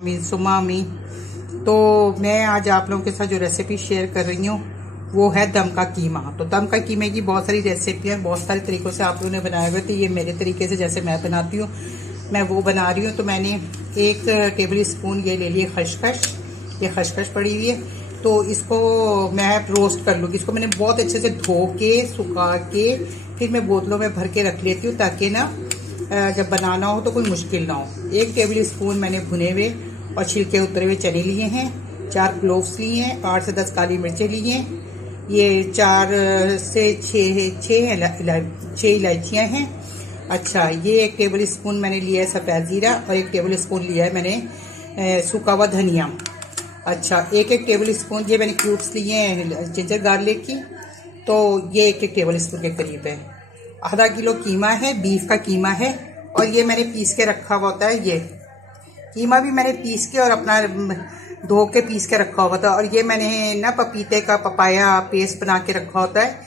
सुमामी। तो मैं आज आप लोगों के साथ जो रेसिपी शेयर कर रही हूँ वो है दम का कीमा। तो दम का कीमे की बहुत सारी रेसिपी है, बहुत सारे तरीकों से आप लोगों ने बनाए हुए थे। ये मेरे तरीके से जैसे मैं बनाती हूँ मैं वो बना रही हूँ। तो मैंने 1 टेबल स्पून ये ले लिए खसखस। ये खसखस पड़ी हुई है, तो इसको मैं रोस्ट कर लूँगी। इसको मैंने बहुत अच्छे से धो के सुखा के फिर मैं बोतलों में भर के रख लेती हूँ, ताकि ना जब बनाना हो तो कोई मुश्किल ना हो। 1 टेबल स्पून मैंने भुने हुए और छिलके उतरे हुए चने लिए हैं, 4 क्लोव्स लिए हैं, 8 से 10 काली मिर्चें लिए हैं, ये 4 से 6 इलायचियाँ हैं। अच्छा, ये 1 टेबल स्पून मैंने लिया है सफ़ेद ज़ीरा और 1 टेबल स्पून लिया है मैंने सूखा हुआ धनिया। अच्छा, 1 टेबल स्पून ये मैंने क्यूब्स लिए हैं जिंजर गार्लिक की, तो ये 1 टेबल स्पून के करीब है। आधा किलो कीमा है, बीफ का कीमा है, और ये मैंने पीस के रखा हुआ होता है। ये कीमा भी मैंने पीस के और अपना धो के पीस के रखा हुआ था। और ये मैंने ना पपीते का पपाया पेस्ट बना के रखा होता है,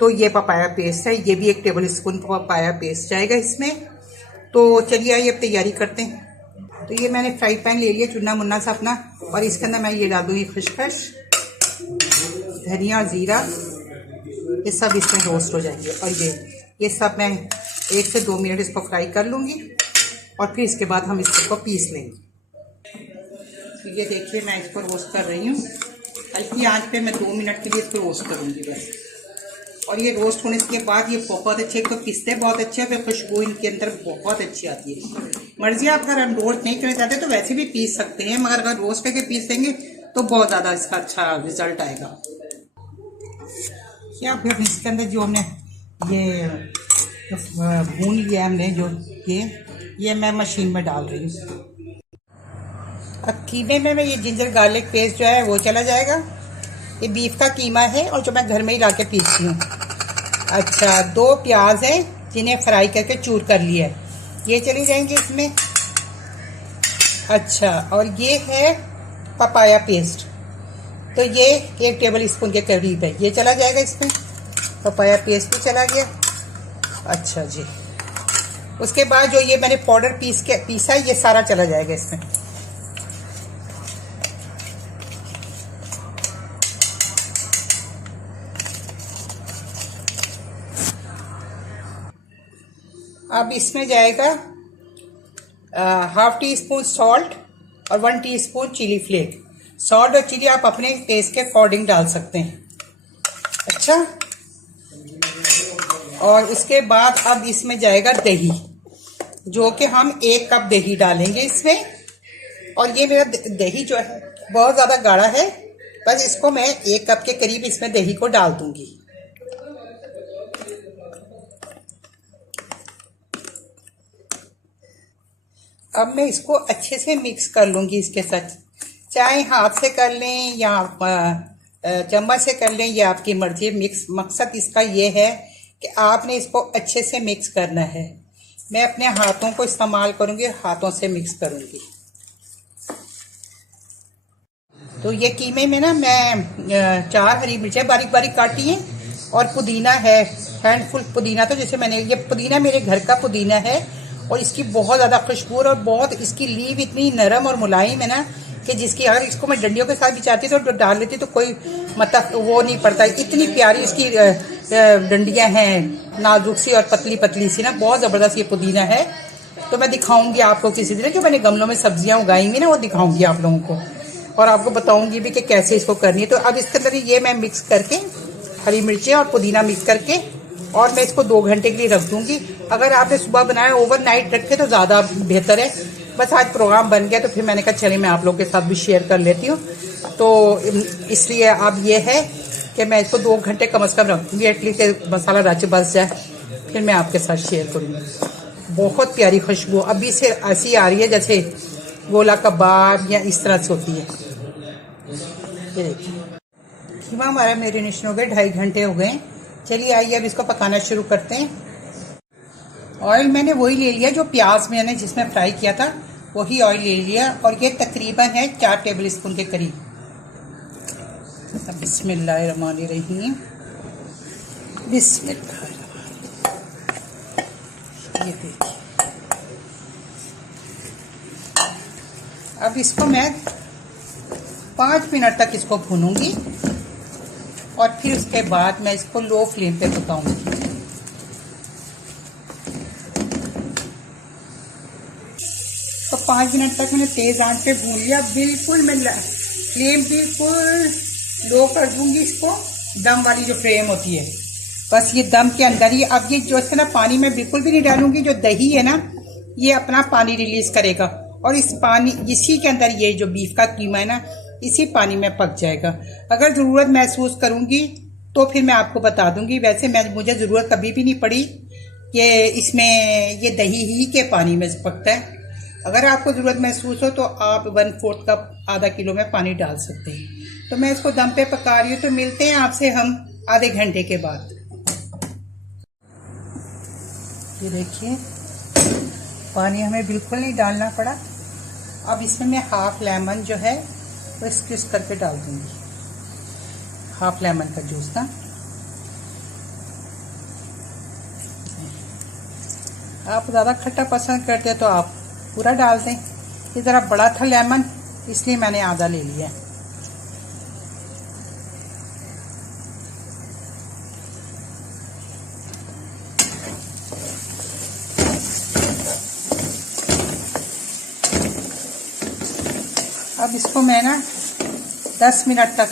तो ये पपाया पेस्ट है। ये भी 1 टेबल स्पून पपाया पेस्ट जाएगा इसमें। तो चलिए आइए अब तैयारी करते हैं। तो ये मैंने फ्राई पैन ले लिया चुना मुन्ना सा अपना, और इसके अंदर मैं ये डाल दूँगी खसखस, धनिया, ज़ीरा, ये सब इसमें रोस्ट हो जाएंगे। और ये सब मैं 1 से 2 मिनट इसको फ्राई कर लूँगी, और फिर इसके बाद हम इसको पीस लेंगे। तो ये देखिए मैं इसको रोस्ट कर रही हूँ हल्की आंच पे। मैं 2 मिनट के लिए इसको रोस्ट करूँगी बस। और ये रोस्ट होने के बाद ये बहुत अच्छे, एक तो पिसते बहुत अच्छे, फिर खुशबू इनके अंदर बहुत अच्छी आती है। मर्जी आप अगर रोस्ट नहीं करना चाहते तो वैसे भी पीस सकते हैं, मगर अगर रोस्ट करके पीस देंगे तो बहुत ज़्यादा इसका अच्छा रिजल्ट आएगा। क्या फिर इसके अंदर जो हमने ये भून लिया हमने जो ये मैं मशीन में डाल रही हूँ। अब कीमे में मैं ये जिंजर गार्लिक पेस्ट जो है वो चला जाएगा। ये बीफ का कीमा है और जो मैं घर में ही ला के पीसती हूँ। अच्छा, 2 प्याज हैं जिन्हें फ्राई करके चूर कर लिया है, ये चली जाएंगे इसमें। अच्छा, और ये है पपाया पेस्ट, तो ये 1 टेबल स्पून के करीब है, ये चला जाएगा इसमें। पपाया पेस्ट भी चला गया। अच्छा जी, उसके बाद जो ये मैंने पाउडर पीसा है ये सारा चला जाएगा इसमें। अब इसमें जाएगा ½ टीस्पून सॉल्ट और 1 टीस्पून चिली फ्लेक। सॉल्ट और चिली आप अपने टेस्ट के अकॉर्डिंग डाल सकते हैं। अच्छा, और उसके बाद अब इसमें जाएगा दही, जो कि हम 1 कप दही डालेंगे इसमें। और ये मेरा दही जो है बहुत ज़्यादा गाढ़ा है, बस इसको मैं 1 कप के करीब इसमें दही को डाल दूंगी। अब मैं इसको अच्छे से मिक्स कर लूँगी इसके साथ, चाहे हाथ से कर लें या चम्मच से कर लें, ये आपकी मर्जी। मकसद इसका ये है कि आपने इसको अच्छे से मिक्स करना है। मैं अपने हाथों को इस्तेमाल करूँगी, हाथों से मिक्स करूँगी। तो ये कीमे में ना मैं 4 हरी मिर्चें बारीक बारीक काटी हैं, और पुदीना है, हैंडफुल पुदीना। तो जैसे मैंने ये पुदीना मेरे घर का पुदीना है, और इसकी बहुत ज़्यादा खुशबू और बहुत इसकी लीव इतनी नरम और मुलायम है ना, कि जिसकी अगर इसको मैं डंडियों के साथ भी चाहती तो डाल लेती तो कोई मतलब वो नहीं पड़ता। इतनी प्यारी इसकी डंडियां हैं, नाजुक सी और पतली पतली सी ना, बहुत ज़बरदस्त ये पुदीना है। तो मैं दिखाऊंगी आपको किसी दिन कि मैंने गमलों में सब्जियां उगाई हुई ना, वो दिखाऊंगी आप लोगों को, और आपको बताऊंगी भी कि कैसे इसको करनी है। तो अब इसके अंदर ये मैं मिक्स करके हरी मिर्चें और पुदीना मिक्स करके, और मैं इसको 2 घंटे के लिए रख दूंगी। अगर आपने सुबह बनाया ओवरनाइट रखे तो ज़्यादा बेहतर है। बस आज प्रोग्राम बन गया तो फिर मैंने कहा चलिए मैं आप लोगों के साथ भी शेयर कर लेती हूँ। तो इसलिए अब ये है कि मैं इसको 2 घंटे कम से कम रखूँगी, एटलीस्ट मसाला रच बस जाए, फिर मैं आपके साथ शेयर करूँगी। बहुत प्यारी खुशबू अभी से ऐसी आ रही है जैसे गोला कबाब या इस तरह से होती है। ये देखिए कीमा हमारा मैरिनेशन हो गया, 2.5 घंटे हो गए। चलिए आइए अब इसको पकाना शुरू करते हैं। ऑयल मैंने वही ले लिया जो प्याज मैंने जिसमें फ्राई किया था, वही ऑयल ले लिया, और ये तकरीबन है 4 टेबल स्पून के करीब। बिस्मिल्लाहिर्रहमानिर्रहीम, बिस्मिल्लाहिर्रहमानिर्रहीम। ये देखिए अब इसको मैं 5 मिनट तक इसको भूनूंगी और फिर उसके बाद मैं इसको लो फ्लेम पे पकाऊंगी। तो 5 मिनट तक मैंने तेज आंच पे भून लिया। बिल्कुल मैं फ्लेम बिल्कुल लो कर दूंगी इसको, दम वाली जो फ्लेम होती है, बस ये दम के अंदर ही। अब ये जो इसका ना पानी मैं बिल्कुल भी नहीं डालूंगी, जो दही है ना ये अपना पानी रिलीज करेगा और इस पानी इसी के अंदर ये जो बीफ का कीमा है ना इसी पानी में पक जाएगा। अगर ज़रूरत महसूस करूंगी तो फिर मैं आपको बता दूंगी। वैसे मुझे ज़रूरत कभी भी नहीं पड़ी कि इसमें ये दही ही के पानी में पकता है। अगर आपको ज़रूरत महसूस हो तो आप 1/4 कप आधा किलो में पानी डाल सकते हैं। तो मैं इसको दम पे पका रही हूँ। तो मिलते हैं आपसे हम आधे घंटे के बाद। ये देखिए पानी हमें बिल्कुल नहीं डालना पड़ा। अब इसमें मैं हाफ लेमन जो है वो स्क्वीज करके डाल दूंगी, हाफ लेमन का जूस ना। आप ज़्यादा खट्टा पसंद करते हैं तो आप पूरा डाल दें। ये ज़रा बड़ा था लेमन इसलिए मैंने आधा ले लिया। अब इसको मैं ना 10 मिनट तक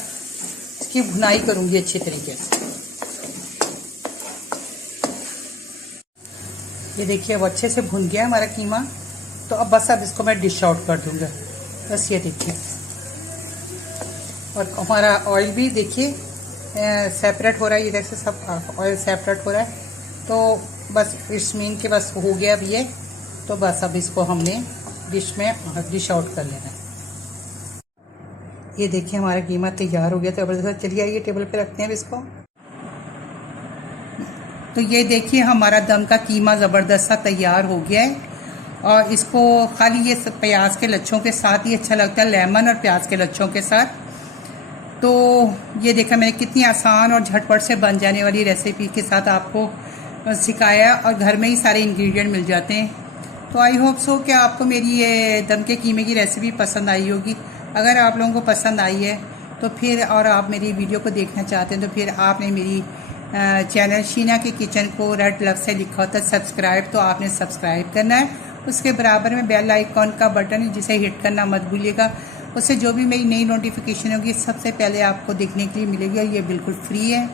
इसकी भुनाई करूंगी अच्छे तरीके से। ये देखिए वो अच्छे से भुन गया हमारा कीमा। तो अब बस अब इसको मैं डिश आउट कर दूंगा। बस ये देखिए, और हमारा ऑयल भी देखिए सेपरेट हो रहा है, इधर से सब ऑयल सेपरेट हो रहा है। तो बस इट्स मीन के बस हो गया अब ये। तो बस अब इसको हमने डिश आउट कर लेना है। ये देखिए हमारा कीमा तैयार हो गया। तो अब चलिए आइए टेबल पे रखते हैं अब इसको। तो ये देखिए हमारा दम का कीमा ज़बरदस्त सा तैयार हो गया है। और इसको खाली ये प्याज के लच्छों के साथ ही अच्छा लगता है, लेमन और प्याज के लच्छों के साथ। तो ये देखा मैंने कितनी आसान और झटपट से बन जाने वाली रेसिपी के साथ आपको सिखाया और घर में ही सारे इंग्रेडिएंट मिल जाते हैं। तो आई होप सो कि आपको मेरी ये दम के कीमे की रेसिपी पसंद आई होगी। अगर आप लोगों को पसंद आई है तो फिर, और आप मेरी वीडियो को देखना चाहते हैं तो फिर आपने मेरी चैनल शीना के किचन को रेड लव से लिखा होता है सब्सक्राइब, तो आपने सब्सक्राइब करना है। उसके बराबर में बेल आइकॉन का बटन है जिसे हिट करना मत भूलिएगा। उससे जो भी मेरी नई नोटिफिकेशन होगी सबसे पहले आपको देखने के लिए मिलेगी और ये बिल्कुल फ्री है।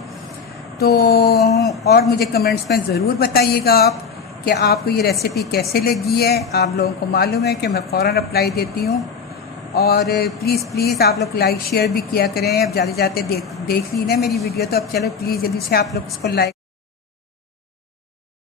तो और मुझे कमेंट्स में ज़रूर बताइएगा आप कि आपको ये रेसिपी कैसे लगी है। आप लोगों को मालूम है कि मैं फ़ौरन रिप्लाई देती हूँ। और प्लीज़ आप लोग लाइक शेयर भी किया करें। अब जाते जाते देख ली ना मेरी वीडियो, तो अब चलो प्लीज़ जल्दी से आप लोग इसको लाइक